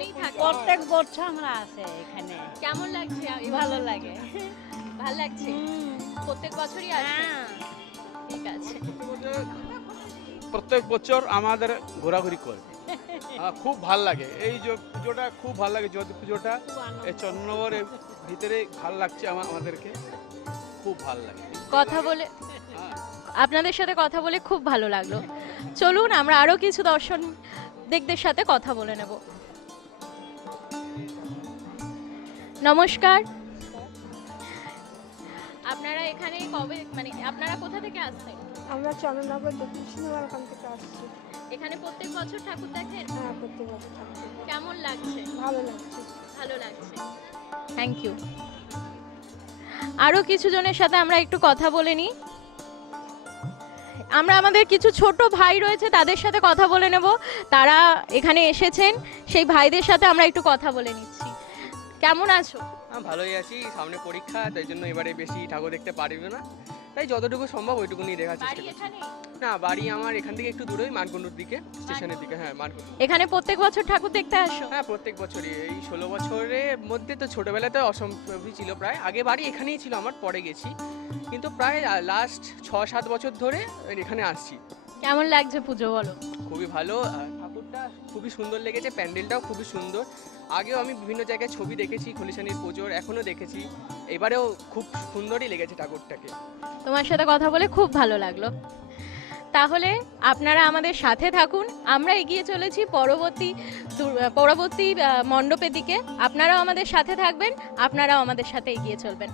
এখানেই থাকে? প্রত্যেক বছর আমরা আছে এখানে। কেমন লাগছে? ভালো লাগে। ভালো লাগছে? প্রত্যেক বছরই আসে? ঠিক আছে। প্রত্যেক বছর আমাদের ঘোরাঘুরি করে খুব ভাল লাগে। এই যে পুজোটা খুব ভাল লাগে, জ্যোতি পুজোটা এই চন্দ্রনগরের ভিতরে ভাল লাগছে আমাদেরকে, খুব ভাল লাগে। কথা বলে আপনাদের সাথে কথা বলে খুব ভালো লাগলো। চলুন আমরা আরো কিছু দর্শকদের সাথে কথা বলে নেব। নমস্কার, আপনারা এখানে কবে মানে আপনারা কোথা থেকে আসছেন? আমরা চন্দ্রনগর দক্ষিণনগর ওখান থেকে আসছি। এখানে প্রত্যেক বছর ঠাকুর দেখেন? হ্যাঁ, প্রত্যেক বছর থাকছি। কেমন লাগছে? ভালো লাগছে। ভালো লাগছে। Thank you. আরো কিছু জনের সাথে আমরা একটু কথা বলে নিই। আমরা আমাদের কিছু ছোট ভাই রয়েছে তাদের সাথে কথা বলে নেব। তারা এখানে এসেছেন, সেই ভাইদের সাথে আমরা একটু কথা বলে নিচ্ছি। কেমন আছো? ভালোই আছি, সামনে পরীক্ষা, তাই জন্য এবারে বেশি ঠাকুর দেখতে পারবে না, তাই যতটুকু সম্ভব ওইটুকুনি দেখার চেষ্টা বাড়ি করছি। এখানে? না, বাড়ি আমার এখান থেকে একটু দূরেই, মানকুণ্ডুর দিকে, স্টেশনের দিকে। হ্যাঁ, মানকুণ্ডু। এখানে প্রত্যেক বছর ঠাকুর দেখতে আসো? হ্যাঁ, প্রত্যেক বছরই। এই 16 বছরের মধ্যে তো ছোটবেলাতে অসম্ভবই ছিল প্রায়। আগে বাড়ি এখানেই ছিল আমার, পরে গেছি, কিন্তু প্রায় লাস্ট 6-7 বছর ধরে এখানে আসছি। কেমন লাগছে পুজো বলো? খুবই ভালো, ঠাকুরটা খুবই সুন্দর লেগেছে, প্যান্ডেলটাও খুবই সুন্দর। আগেও আমি বিভিন্ন জায়গায় ছবি দেখেছি খলিশানির পুজোর, এখনও দেখেছি, এবারেও খুব সুন্দরই লেগেছে ঠাকুরটাকে। তোমার সাথে কথা বলে খুব ভালো লাগলো। তাহলে আপনারা আমাদের সাথে থাকুন, আমরা এগিয়ে চলেছি পরবর্তী মণ্ডপের দিকে। আপনারাও আমাদের সাথে থাকবেন, আপনারাও আমাদের সাথে এগিয়ে চলবেন।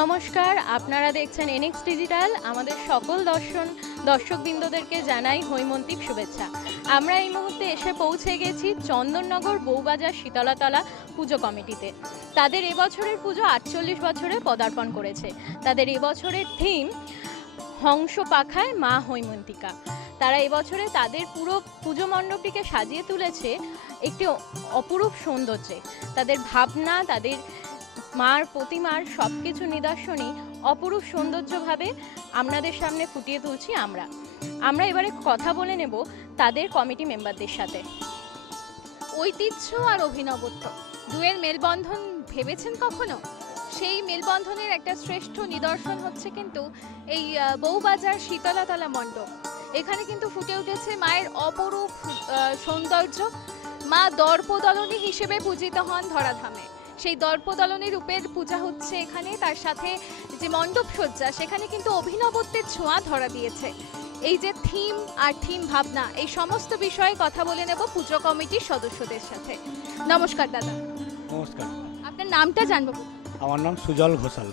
নমস্কার, আপনারা দেখছেন এনএক্স ডিজিটাল। আমাদের সকল দর্শকবৃন্দদেরকে জানাই হৈমন্তিক শুভেচ্ছা। আমরা এই মুহূর্তে এসে পৌঁছে গেছি চন্দননগর বউবাজার শীতলাতলা পুজো কমিটিতে। তাদের এবছরের পুজো 48 বছরে পদার্পণ করেছে। তাদের এবছরের থিম হংস পাখায় মা হৈমন্তিকা। তারা এবছরে তাদের পুরো পুজো মণ্ডপটিকে সাজিয়ে তুলেছে একটি অপরূপ সৌন্দর্যে। তাদের ভাবনা, তাদের মার প্রতিমার সব কিছু নিদর্শনই অপরূপ সৌন্দর্যভাবে আপনাদের সামনে ফুটিয়ে তুলছি আমরা এবারে কথা বলে নেব তাদের কমিটি মেম্বারদের সাথে। ঐতিহ্য আর অভিনবত্ব দুয়ের মেলবন্ধন ভেবেছেন কখনো? সেই মেলবন্ধনের একটা শ্রেষ্ঠ নিদর্শন হচ্ছে কিন্তু এই বউবাজার শীতলাতলা মণ্ডপ। এখানে কিন্তু ফুটে উঠেছে মায়ের অপরূপ সৌন্দর্য। মা দর্পদলনী হিসেবে পূজিত হন ধরাধামে। সেই দর্পদলনী রূপের পূজা হচ্ছে এখানে, তার সাথে যে মণ্ডপ সজ্জা সেখানে কিন্তু অভিনবত্বের ছোঁয়া ধরা দিয়েছে। এই যে থিম আর থিম ভাবনা, এই সমস্ত বিষয়ে কথা বলে নেব পুজো কমিটির সদস্যদের সাথে। নমস্কার দাদা। নমস্কার, আপনার নামটা জানবো। আমার নাম সুজল ঘোষাল।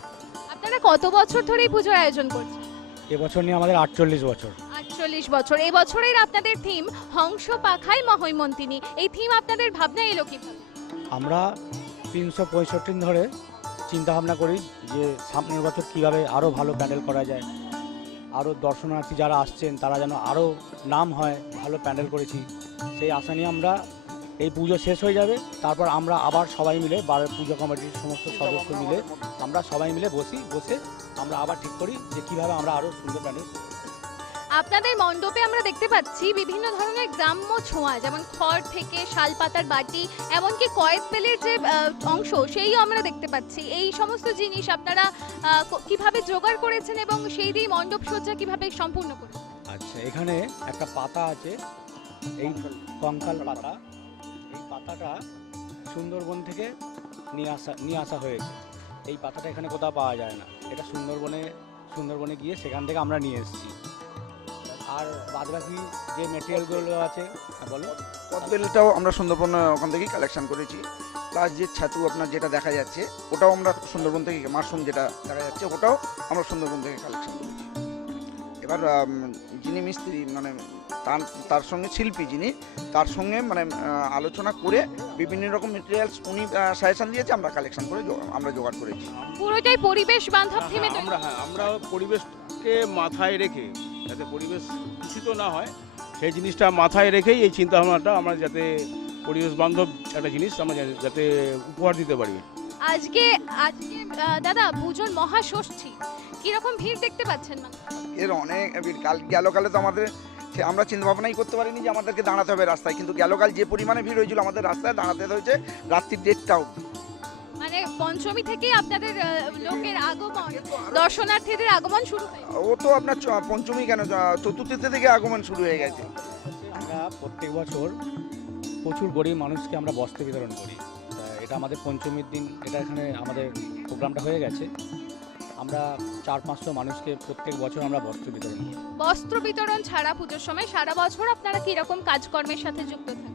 আপনারা কত বছর ধরে এই পুজোর আয়োজন করছেন? এবছর নিয়ে আমাদের 48 বছর। 48 বছর। এই বছরের আপনাদের থিম হংস পাখায় মহৈমন্তিনী। এই থিম আপনাদের ভাবনা এলো কিভাবে? আমরা 365 দিন ধরে চিন্তা ভাবনা করি যে সামনের বছর কিভাবে আরও ভালো প্যান্ডেল করা যায়, আরও দর্শনার্থী যারা আসছেন তারা যেন আরও নাম হয়, ভালো প্যান্ডেল করেছি সেই আশা নিয়ে আমরা এই পুজো শেষ হয়ে যাবে, তারপর আমরা আবার সবাই মিলে পুজো কমিটির সমস্ত সদস্য মিলে আমরা সবাই মিলে বসে আমরা আবার ঠিক করি যে কীভাবে আমরা আরও সুন্দর প্যান্ডেল। আপনাদের মণ্ডপে আমরা দেখতে পাচ্ছি বিভিন্ন ধরনের গ্রাম্য ছোঁয়া, যেমন খড় থেকে শালপাতার বাটি, এমনকি কয়েক পেলের যে অংশ সেইও আমরা দেখতে পাচ্ছি। এই সমস্ত জিনিস আপনারা কিভাবে জোগাড় করেছেন এবং সেই দিয়ে মণ্ডপ সজ্জা কিভাবে সম্পূর্ণ করেছেন? আচ্ছা, এখানে একটা পাতা আছে, এই কঙ্কাল পাতা। এই পাতাটা সুন্দরবন থেকে নিয়ে আসা হয়েছে। এই পাতাটা এখানে কোথাও পাওয়া যায় না, এটা সুন্দরবনে গিয়ে সেখান থেকে আমরা নিয়ে এসেছি। আর বাদবাকি যে মেটেরিয়ালগুলো আছে, বলো। কদবেলটাও আমরা সুন্দরবন ওখান থেকেই কালেকশন করেছি। প্লাস যে ছাতু আপনার যেটা দেখা যাচ্ছে ওটাও আমরা সুন্দরবন থেকে, মাশরুম যেটা দেখা যাচ্ছে ওটাও আমরা সুন্দরবন থেকে কালেকশন করেছি। এবার যিনি মিস্ত্রি মানে তার সঙ্গে শিল্পী যিনি, তার সঙ্গে মানে আলোচনা করে বিভিন্ন রকম মেটেরিয়ালস উনি সাজেশন দিয়েছে, আমরা কালেকশন করে আমরা জোগাড় করেছি। পুরোটাই পরিবেশ বান্ধব থিমে আমরা পরিবেশকে মাথায় রেখে, যাতে পরিবেশ দূষিত না হয় সেই জিনিসটা মাথায় রেখেই এই চিন্তা ভাবনাটা আমরা, যাতে পরিবেশ বান্ধব একটা জিনিস আমরা যাতে উপহার দিতে পারি। আজকে দাদা পুজোর মহাষষ্ঠী, কিরকম ভিড় দেখতে পাচ্ছেন? এর অনেক গেলকালে তো আমাদের আমরা চিন্তা ভাবনাই করতে পারিনি যে আমাদেরকে দাঁড়াতে হবে রাস্তায়, কিন্তু গেলকাল যে পরিমাণে ভিড় হয়েছিল আমাদের রাস্তায় দাঁড়াতে হয়েছে রাত্রি 1:30টা অবধি। মানে পঞ্চমী থেকেই আপনাদের লোকের আগমন, দর্শনার্থীদের আগমন শুরু হয়? ও তো আপনার পঞ্চমী কেন, চতুর্থী থেকে আগমন শুরু হয়ে গেছে। আমরা প্রত্যেক বছর প্রচুর গরিব মানুষকে আমরা বস্ত্র বিতরণ করি। এটা আমাদের পঞ্চমীর দিন, এটা এখানে আমাদের প্রোগ্রামটা হয়ে গেছে। আমরা 400-500 মানুষকে প্রত্যেক বছর আমরা বস্ত্র বিতরণ করি। বস্ত্র বিতরণ ছাড়া পুজোর সময় সারা বছর আপনারা কি রকম কাজকর্মের সাথে যুক্ত থাকেন?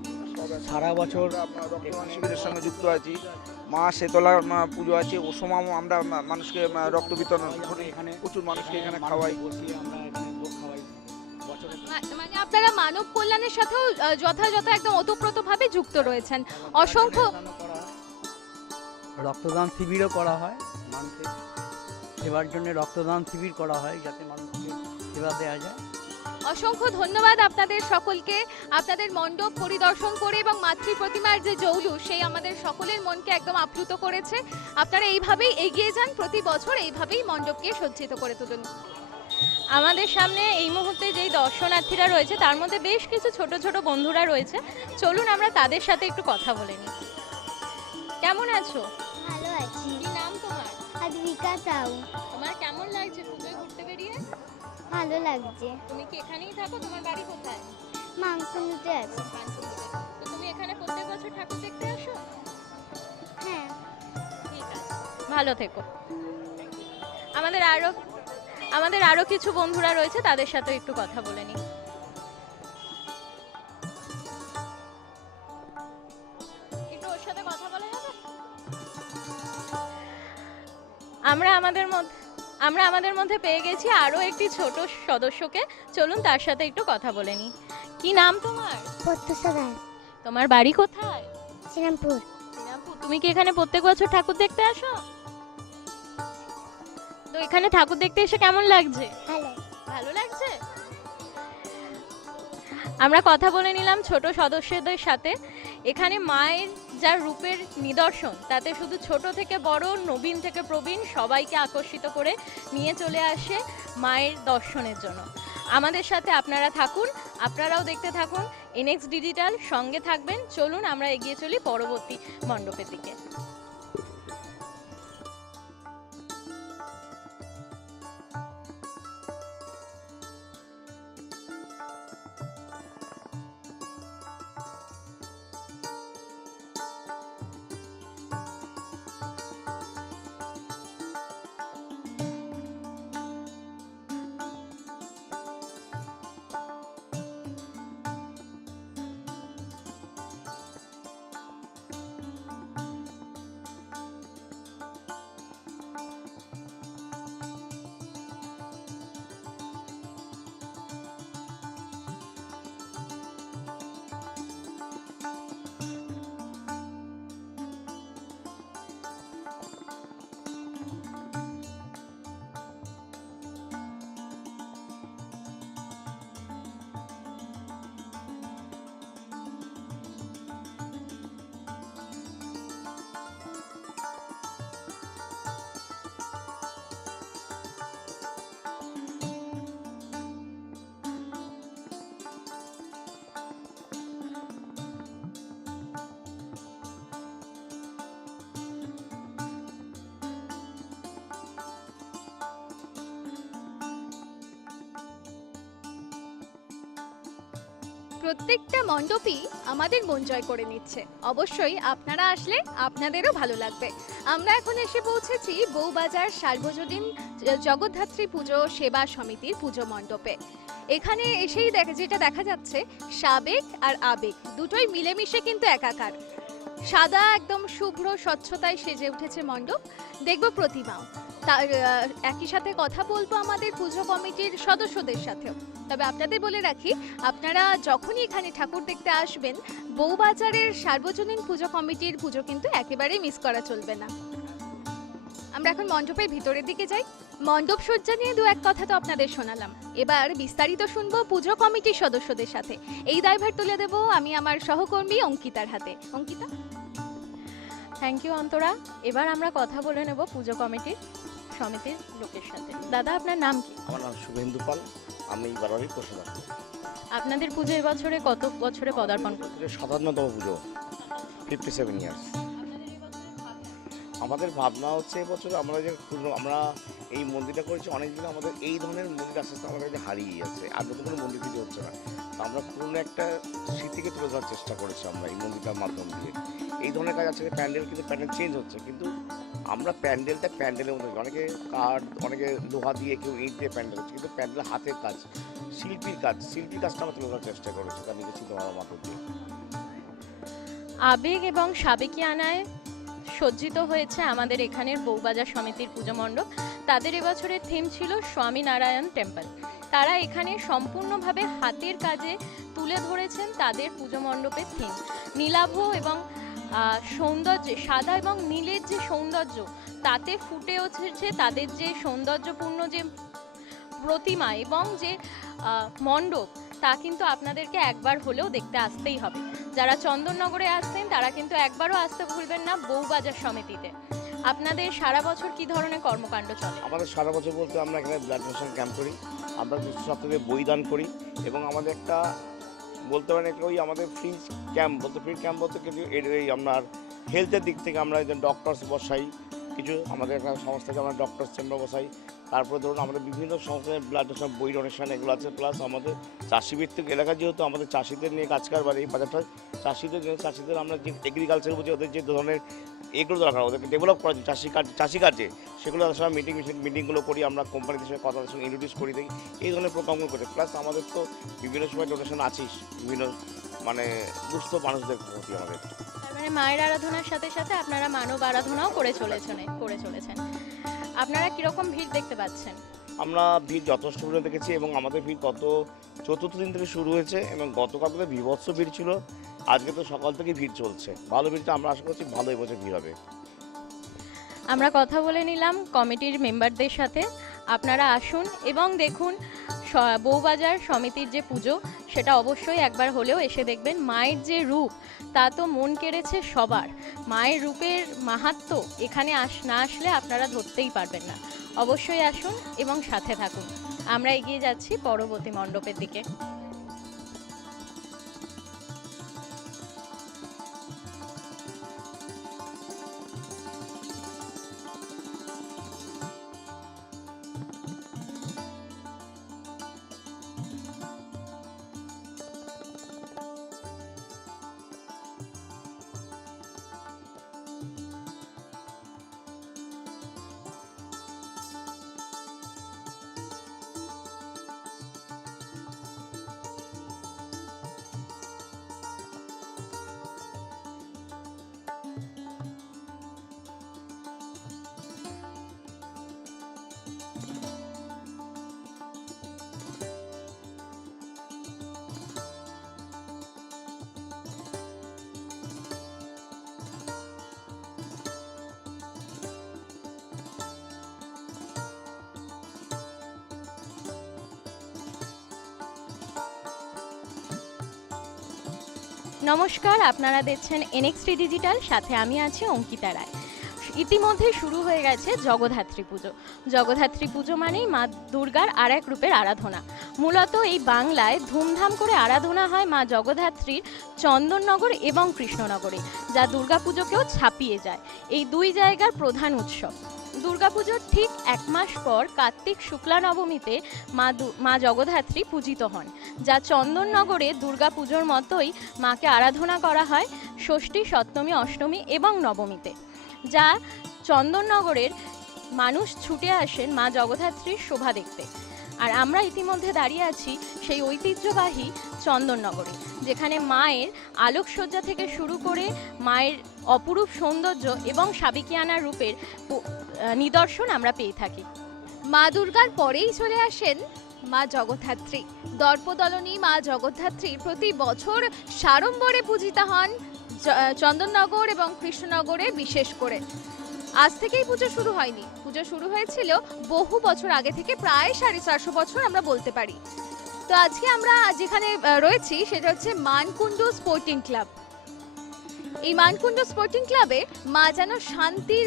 সারা বছর আপনার রক্তদান শিবিরের সঙ্গে যুক্ত আছি। মা শেতলা পুজো আছে, ও সময় আমরা মানুষকে রক্ত বিতরণ করি, এখানে প্রচুর মানুষকে এখানে খাওয়াই। বসিয়ে আমরা এখানে লোক খাওয়াই বছরে। মানে আপনারা মানব কল্যাণের সাথেও যথাযথ একদম ওতপ্রোতভাবে যুক্ত রয়েছেন। অসংখ্য রক্তদান শিবিরও করা হয়, মানুষের সেবার জন্য রক্তদান শিবির করা হয় যাতে মানুষকে সেবা দেওয়া যায়। অসংখ্য ধন্যবাদ আপনাদের সকলকে। আপনাদের মণ্ডপ পরিদর্শন করে এবং মাতৃ প্রতিমার যে জৌলুস, সেই আমাদের সকলের মনকে একদম আপ্লুত করেছে। আপনারা এইভাবেই এগিয়ে যান, প্রতি বছর এইভাবেই মণ্ডপকে সজ্জিত করে তুলুন। আমাদের সামনে এই মুহূর্তে যেই দর্শনার্থীরা রয়েছে তার মধ্যে বেশ কিছু ছোট ছোট বন্ধুরা রয়েছে, চলুন আমরা তাদের সাথে একটু কথা বলে নিই। কেমন আছো? ভালো আছি। কি নাম তোমার? আদ্রিকা সাউ। তোমার কেমন লাগছে পুজোয় ঘুরতে বেরিয়ে? ভালো লাগছে। তুমি কি এখানেই থাকো? তোমার বাড়ি কোথায়? মাংসুতে আছে। পানপুকুরে। তো তুমি এখানে প্রত্যেক বছর ঠাকুর দেখতে আসো? হ্যাঁ। ঠিক আছে, ভালো থেকো। আমাদের আরো কিছু বন্ধুরা রয়েছে, তাদের সাথে একটু কথা বলে নিই। একটু ওর সাথে কথা বলা যাবে? আমরা আমাদের মধ্যে পেয়ে গেছি আরো একটি ছোট সদস্যকে, চলুন তার সাথে একটু কথা বলে নিই। কি নাম তোমার? প্রত্যুষা দাস। তোমার বাড়ি কোথায়? শ্রীরামপুর। শ্রীরামপুর। তুমি কি এখানে প্রত্যেক বছর ঠাকুর দেখতে আসো? তো এখানে ঠাকুর দেখতে এসে কেমন লাগছে? ভালো। ভালো লাগছে। আমরা কথা বলে নিলাম ছোট সদস্যদের সাথে। এখানে মায়ের যা রূপের নিদর্শন, তাতে শুধু ছোট থেকে বড়, নবীন থেকে প্রবীণ সবাইকে আকর্ষিত করে নিয়ে চলে আসে মায়ের দর্শনের জন্য। আমাদের সাথে আপনারা থাকুন, আপনারাও দেখতে থাকুন NX ডিজিটাল, সঙ্গে থাকবেন। চলুন আমরা এগিয়ে চলি পরবর্তী মণ্ডপের দিকে। প্রত্যেকটা মণ্ডপই আমাদের মন জয় করে নিচ্ছে। অবশ্যই আপনারা আসলে আপনাদেরও ভালো লাগবে। আমরা এখন এসে পৌঁছেছি বউবাজার সার্বজনীন জগদ্ধাত্রী পুজো সেবা সমিতির পুজো মণ্ডপে। এখানে এসেই যেটা দেখা যাচ্ছে, সাবেক আর আবেগ দুটোই মিলেমিশে কিন্তু একাকার। সাদা একদম শুভ্র স্বচ্ছতায় সেজে উঠেছে মণ্ডপ, দেখব প্রতিমাও। তার একই সাথে কথা বলবো আমাদের পুজো কমিটির সদস্যদের সাথেও। তবে আপনাদের বলে রাখি, আপনারা যখনই এখানে ঠাকুর দেখতে আসবেন, বউবাজারের সার্বজনীন পুজো কমিটির পুজো কিন্তু একেবারেই মিস করা চলবে না। আমরা এখন মণ্ডপের ভিতরের দিকে যাই। মণ্ডপ সজ্জা নিয়ে দু এক কথা তো আপনাদের শোনালাম, এবার বিস্তারিত শুনবো পুজো কমিটির সদস্যদের সাথে। এই দায়ভার তুলে দেব আমি আমার সহকর্মী অঙ্কিতার হাতে। অঙ্কিতা। Thank you Antara. এবার আমরা কথা বলে নেব পুজো সমিতির লোকের সাথে। দাদা, আপনার নাম কি? আমার নাম শুভেন্দু পাল, আমি বারবারই কোষাধর। আপনাদের পুজো এবছরে কত বছরে পদার্পণ করছে? 57তম পুজো, 57 ইয়ার্স। আমাদের ভাবনা হচ্ছে এবছর আমরা এই মন্দিরটা করেছি অনেকদিন, আমাদের এই ধরনের মন্দির আস্তে আস্তে আমাদের কাছে হারিয়ে যাচ্ছে, আর নতুন করে মন্দির কিছু হচ্ছে না। তো আমরা পুরনো একটা স্মৃতিকে তুলে ধরার চেষ্টা করেছি আমরা এই মন্দিরটার মাধ্যম দিয়ে। এই ধরনের কাজ আছে, প্যান্ডেল চেঞ্জ হচ্ছে, কিন্তু আমরা প্যান্ডেলের মধ্যে অনেকে কাঠ, অনেকে লোহা দিয়ে, কেউ ইট দিয়ে প্যান্ডেল হচ্ছে, কিন্তু প্যান্ডেল হাতের কাজ, শিল্পীর কাজটা আমরা তুলে ধরার চেষ্টা করেছি তার নিজের চিন্তাভাবনার মাধ্যম দিয়ে। আবেগ এবং সাবেকিয়ানায় সজ্জিত হয়েছে আমাদের এখানের বউবাজার সমিতির পুজো মণ্ডপ। তাদের এবছরের থিম ছিল স্বামীনারায়ণ টেম্পল। তারা এখানে সম্পূর্ণভাবে হাতের কাজে তুলে ধরেছেন তাদের পুজো মণ্ডপের থিম। নীলাভ এবং সৌন্দর্যে, সাদা এবং নীলের যে সৌন্দর্য, তাতে ফুটে উঠেছে তাদের যে সৌন্দর্যপূর্ণ যে প্রতিমা এবং যে মণ্ডপ, তা কিন্তু আপনাদেরকে একবার হলেও দেখতে আসতেই হবে। যারা চন্দননগরে আসছেন তারা কিন্তু একবারও আসতে ভুলবেন না বউবাজার সমিতিতে। আপনাদের সারা বছর কি ধরনের কর্মকাণ্ড চলে? আমাদের সারা বছর বলতে আমরা এখানে ব্লাড ডোনেশন ক্যাম্প করি, আমরা বিশ্ব সপ্তাহে বই দান করি, এবং আমাদের একটা বলতে পারেন একটা আমাদের ফ্রি ক্যাম্প বলতে কিন্তু এই আপনার হেলথের দিক থেকে আমরা ডক্টরস বসাই, কিছু আমাদের একটা সংস্থাকে আমরা ডক্টরস চেম্বার বসাই। তারপরে ধরুন আমাদের বিভিন্ন সংস্থায় ব্লাড ডোনেশন, বই ডোনেশন এগুলো আছে। প্লাস আমাদের চাষিভিত্তিক এলাকা, যেহেতু আমাদের চাষিদের নিয়ে কাজ কারবার, এই বাজারটা চাষিদের আমরা যে এগ্রিকালচার বুঝি, ওদের যে ধরনের এগুলো দরকার, ওদেরকে ডেভেলপ করার চাষি কাজে, সেগুলো সব মিটিংগুলো করি, আমরা কোম্পানিদের সঙ্গে কথা সঙ্গে ইন্ট্রোডিউস করি, দেখি এই ধরনের প্রোগ্রামগুলো করি। প্লাস আমাদের তো বিভিন্ন সময় ডোনেশন আছেই বিভিন্ন দুস্থ মানুষদের প্রতি আমাদের। তার মানে মায়ের আরাধনার সাথে সাথে আপনারা মানব আরাধনাও করে চলেছেন। আপনারা কিরকম ভিড় দেখতে পাচ্ছেন? আমরা ভিড় যথেষ্ট পরিমাণে দেখেছি, এবং আমাদের ভিড় গত চতুর্থ দিন থেকে শুরু হয়েছে, এবং গতকাল থেকে বিভৎস ভিড় ছিল, আজকে তো সকাল থেকে ভিড় চলছে। ভালো ভিড়টা আমরা আশা করছি ভালো এবছর ভিড় হবে। আমরা কথা বলে নিলাম কমিটির মেম্বারদের সাথে। আপনারা আসুন এবং দেখুন বউবাজার সমিতির যে পুজো, সেটা অবশ্যই একবার হলেও এসে দেখবেন। মায়ের যে রূপ, তা তো মন কেড়েছে সবার। মায়ের রূপের মাহাত্ম্য এখানে না আসলে আপনারা ধরতেই পারবেন না। অবশ্যই আসুন এবং সাথে থাকুন। আমরা এগিয়ে যাচ্ছি পরবর্তী মণ্ডপের দিকে। নমস্কার, আপনারা দেখছেন NXT ডিজিটাল, সাথে আমি আছি অঙ্কিতা রায়। ইতিমধ্যে শুরু হয়ে গেছে জগদ্ধাত্রী পুজো। জগদ্ধাত্রী পুজো মানেই মা দুর্গার আর এক রূপের আরাধনা। মূলত এই বাংলায় ধুমধাম করে আরাধনা হয় মা জগদ্ধাত্রীর চন্দননগর এবং কৃষ্ণনগরে, যা দুর্গাপুজোকেও ছাপিয়ে যায়। এই দুই জায়গার প্রধান উৎসব। দুর্গাপুজোর ঠিক 1 মাস পর কার্তিক শুক্লা নবমীতে মা জগদ্ধাত্রী পূজিত হন, যা চন্দননগরে দুর্গাপুজোর মতোই মাকে আরাধনা করা হয় ষষ্ঠী, সপ্তমী, অষ্টমী এবং নবমীতে, যা চন্দননগরের মানুষ ছুটে আসেন মা জগদ্ধাত্রীর শোভা দেখতে। আর আমরা ইতিমধ্যে দাঁড়িয়ে আছি সেই ঐতিহ্যবাহী চন্দননগরে, যেখানে মায়ের আলোকসজ্জা থেকে শুরু করে মায়ের অপরূপ সৌন্দর্য এবং সাবেকিয়ানা রূপের নিদর্শন আমরা পেয়ে থাকি। মা দুর্গার পরেই চলে আসেন মা জগদ্ধাত্রী। দর্পদলনী মা জগদ্ধাত্রী প্রতি বছর সাড়ম্বরে পূজিতা হন চন্দননগর এবং কৃষ্ণনগরে বিশেষ করে। আজ থেকেই পুজো শুরু হয়নি, পুজো শুরু হয়েছিল বহু বছর আগে থেকে, প্রায় 450 বছর আমরা বলতে পারি। তো আজকে আমরা যেখানে রয়েছি সেটা হচ্ছে মানকুণ্ডু স্পোর্টিং ক্লাব। এই মানকুণ্ডু স্পোর্টিং ক্লাবে মা যেন শান্তির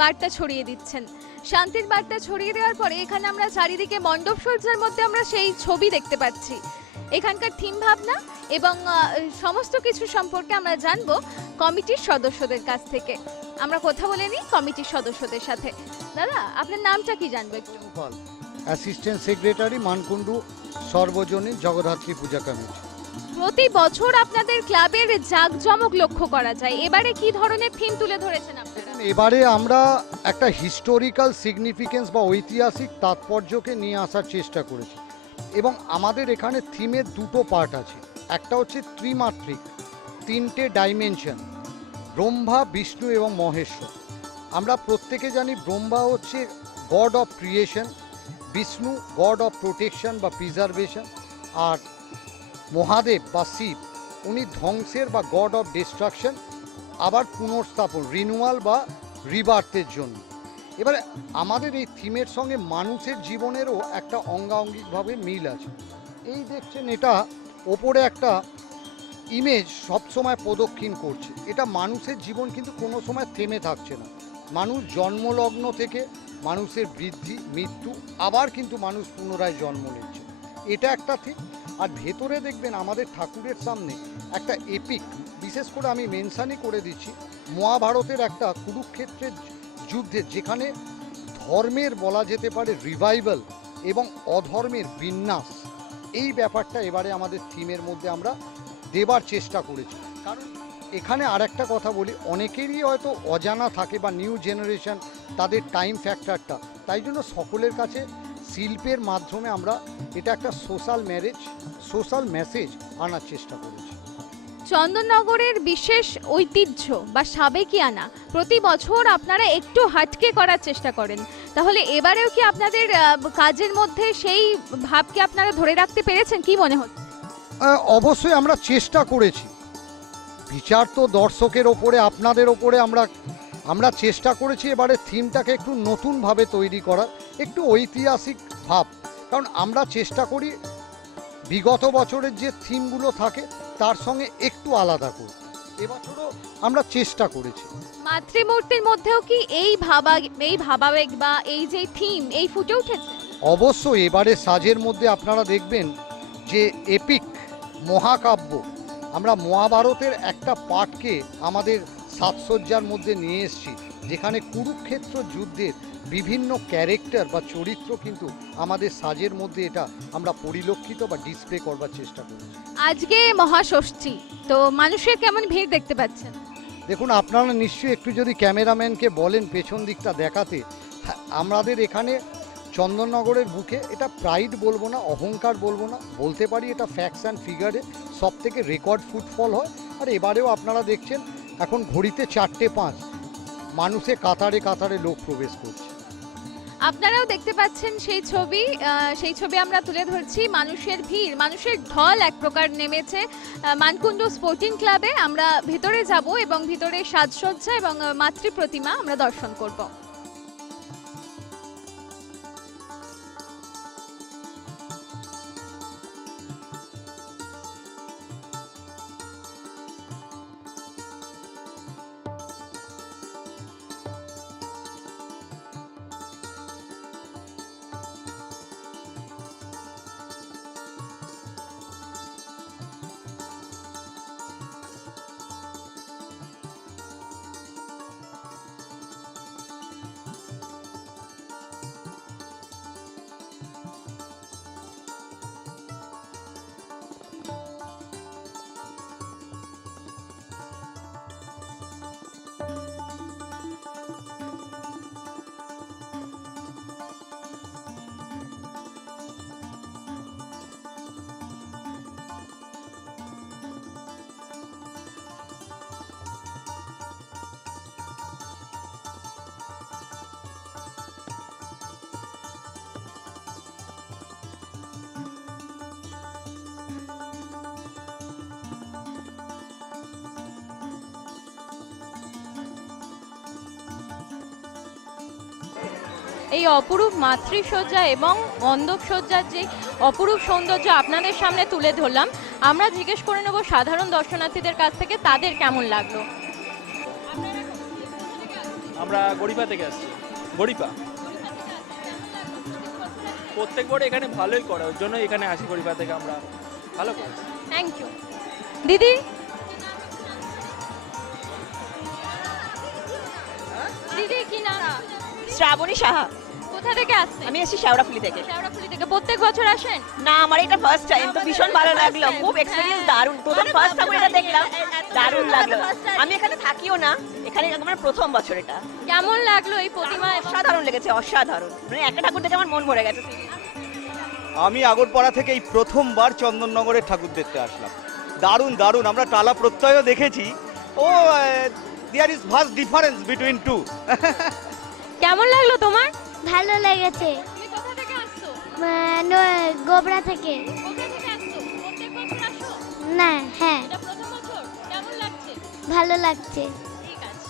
বার্তা ছড়িয়ে দিচ্ছেন। শান্তির বার্তা ছড়িয়ে দেওয়ার পরে এখানে আমরা চারিদিকে মণ্ডপ সজ্জার মধ্যে আমরা সেই ছবি দেখতে পাচ্ছি। এখানকার থিম ভাবনা এবং সমস্ত কিছু সম্পর্কে আমরা জানবো কমিটির সদস্যদের কাছ থেকে। আমরা কথা বলে নিই কমিটির সদস্যদের সাথে। দাদা, আপনার নামটা কি জানবো একটু? অ্যাসিস্ট্যান্ট সেক্রেটারি, মানকুণ্ডু সর্বজনীন জগদ্ধাত্রী পূজা কমিটি। প্রতি বছর আপনাদের ক্লাবের জাঁকজমক লক্ষ্য করা যায়, এবারে কি ধরনের থিম তুলে ধরেছেন আপনারা? এবারে আমরা একটা হিস্টোরিক্যাল সিগনিফিকেন্স বা ঐতিহাসিক তাৎপর্যকে নিয়ে আসার চেষ্টা করেছি, এবং আমাদের এখানে থিমের দুটো পার্ট আছে। একটা হচ্ছে ত্রিমাত্রিক, 3টে ডাইমেনশন, ব্রহ্মা, বিষ্ণু এবং মহেশ্বর। আমরা প্রত্যেকে জানি ব্রহ্মা হচ্ছে god of creation, Vishnu god of protection বা প্রিজার্ভেশন, আর মহাদেব বা শিব উনি ধ্বংসের বা গড অফ ডিস্ট্রাকশন, আবার পুনর্স্থাপন, রিনুয়াল বা রিবার্থের জন্য। এবারে আমাদের এই থিমের সঙ্গে মানুষের জীবনেরও একটা অঙ্গাঙ্গিকভাবে মিল আছে। এই দেখছেন, এটা ওপরে একটা ইমেজ সবসময় প্রদক্ষিণ করছে। এটা মানুষের জীবন কিন্তু কোনো সময় থেমে থাকছে না। মানুষ জন্মলগ্ন থেকে মানুষের বৃদ্ধি, মৃত্যু, আবার কিন্তু মানুষ পুনরায় জন্ম নিচ্ছে, এটা একটা থিম। আর ভেতরে দেখবেন আমাদের ঠাকুরের সামনে একটা এপিক, বিশেষ করে আমি মেনশানই করে দিচ্ছি, মহাভারতের একটা কুরুক্ষেত্রের যুদ্ধে, যেখানে ধর্মের বলা যেতে পারে রিভাইভাল এবং অধর্মের বিন্যাস, এই ব্যাপারটা এবারে আমাদের থিমের মধ্যে আমরা দেবার চেষ্টা করেছি। কারণ এখানে আর একটা কথা বলি, অনেকেরই হয়তো অজানা থাকে বা নিউ জেনারেশন তাদের টাইম ফ্যাক্টরটা, তাই জন্য সকলের কাছে শিল্পের মাধ্যমে আমরা এটা একটা সোশ্যাল মেসেজ আনার চেষ্টা করেছি। চন্দননগরের বিশেষ ঐতিহ্য বা সাবেকিয়ানা প্রতি বছর আপনারা একটু হাটকে করার চেষ্টা করেন, তাহলে এবারেও কি আপনাদের কাজের মধ্যে সেই ভাবকে আপনারা ধরে রাখতে পেরেছেন, কি মনে হচ্ছে? অবশ্যই আমরা চেষ্টা করেছি। বিচার তো দর্শকের ওপরে, আপনাদের ওপরে। আমরা চেষ্টা করেছি এবারে থিমটাকে একটু নতুনভাবে তৈরি করার, একটু ঐতিহাসিক ভাব। কারণ আমরা চেষ্টা করি বিগত বছরের যে থিমগুলো থাকে তার সঙ্গে একটু আলাদা করতে। এবছরও আমরা চেষ্টা করেছি। মাতৃমূর্তির মধ্যেও কি এই ভাবাবেগ বা এই যে থিম এই ফুটে উঠেছে? অবশ্যই এবারে সাজের মধ্যে আপনারা দেখবেন যে এপিক মহাকাব্য, আমরা মহাভারতের একটা পাঠকে আমাদের সাজসজ্জার মধ্যে নিয়ে এসেছি, যেখানে কুরুক্ষেত্র যুদ্ধের বিভিন্ন ক্যারেক্টার বা চরিত্র কিন্তু আমাদের সাজের মধ্যে এটা আমরা পরিলক্ষিত বা ডিসপ্লে করবার চেষ্টা করেছি। আজকে মহাষষ্ঠী, তো মানুষের কেমন ভিড় দেখতে পাচ্ছেন? দেখুন, আপনারা নিশ্চয়ই একটু যদি ক্যামেরাম্যানকে বলেন পেছন দিকটা দেখাতে। আমাদের এখানে চন্দননগরের বুকে এটা প্রাইড বলবো না, অহংকার বলবো না, বলতে পারি এটা ফ্যাক্টস অ্যান্ড ফিগারে সব থেকে রেকর্ড ফুটফল হয়। আর এবারেও আপনারা দেখছেন এখন ঘড়িতে 4:05 মানুষে কাতারে কাতারে লোক প্রবেশ করছে। আপনারাও দেখতে পাচ্ছেন সেই ছবি আমরা তুলে ধরছি। মানুষের ভিড়, মানুষের ঢল এক প্রকার নেমেছে মানকুণ্ডু স্পোর্টিং ক্লাবে। আমরা ভেতরে যাব এবং ভিতরে সাজসজ্জা এবং মাতৃ প্রতিমা আমরা দর্শন করব। এই অপরূপ মাতৃসজ্জা এবং মণ্ডপসজ্জার যে অপরূপ সৌন্দর্য আপনাদের সামনে তুলে ধরলাম, আমরা জিজ্ঞেস করে নেব সাধারণ দর্শনার্থীদের কাছ থেকে তাদের কেমন লাগলো। আমরা গড়িপা থেকে আসছি। গড়িপা প্রত্যেকবার এখানে ভালোই করে, ওর জন্য এখানে আসি গড়িপা থেকে আমরা, ভালো করে। Thank you. দিদি, দিদি কি নাম? শ্রাবণী সাহা। কোথা থেকে আসছেন? আমি এসেছি শেওড়াফুলি থেকে। শেওড়াফুলি থেকে। প্রত্যেক বছর আসেন? না, আমার এটা ফার্স্ট টাইম, তো ভীষণ ভালো লাগলো, খুব এক্সপেরিয়েন্স দারুণ। প্রথম ফার্স্ট ঠাকুর এটা দেখলাম, দারুণ লাগলো। আমি এখানে থাকিও না, এখানে আমার প্রথম বছর এটা। কেমন লাগলো এই প্রতিমা? অসাধারণ লেগেছে, অসাধারণ। মানে একটা ঠাকুর দেখে আমার মন ভরে গেছে। আমি আগরপাড়া থেকে এই প্রথমবার চন্দননগরের ঠাকুর দেখতে আসলাম। দারুণ দারুণ, আমরা টালা প্রত্যয়ও দেখেছি। ও there is vast difference between two. কেমন লাগলো তোমার? ভালো লেগেছে। তুমি কোথা থেকে আসছো? গোবরা থেকে। কোথা থেকে আসছো? প্রত্যেক বছর আসো? না, হ্যাঁ, এটা প্রথম বছর। কেমন লাগছে? ভালো লাগছে। ঠিক আছে।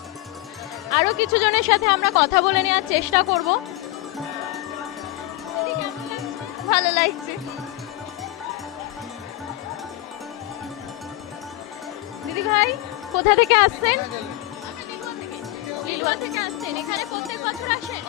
আরো কিছু জনের সাথে আমরা কথা বলে নেওয়ার চেষ্টা করব। দিদি, কেমন লাগছে? ভালো লাগছে। দিদি ভাই, কোথা থেকে আসছেন? লিলুয়া থেকে আসছেন। এখানে প্রত্যেক বছর আসেন?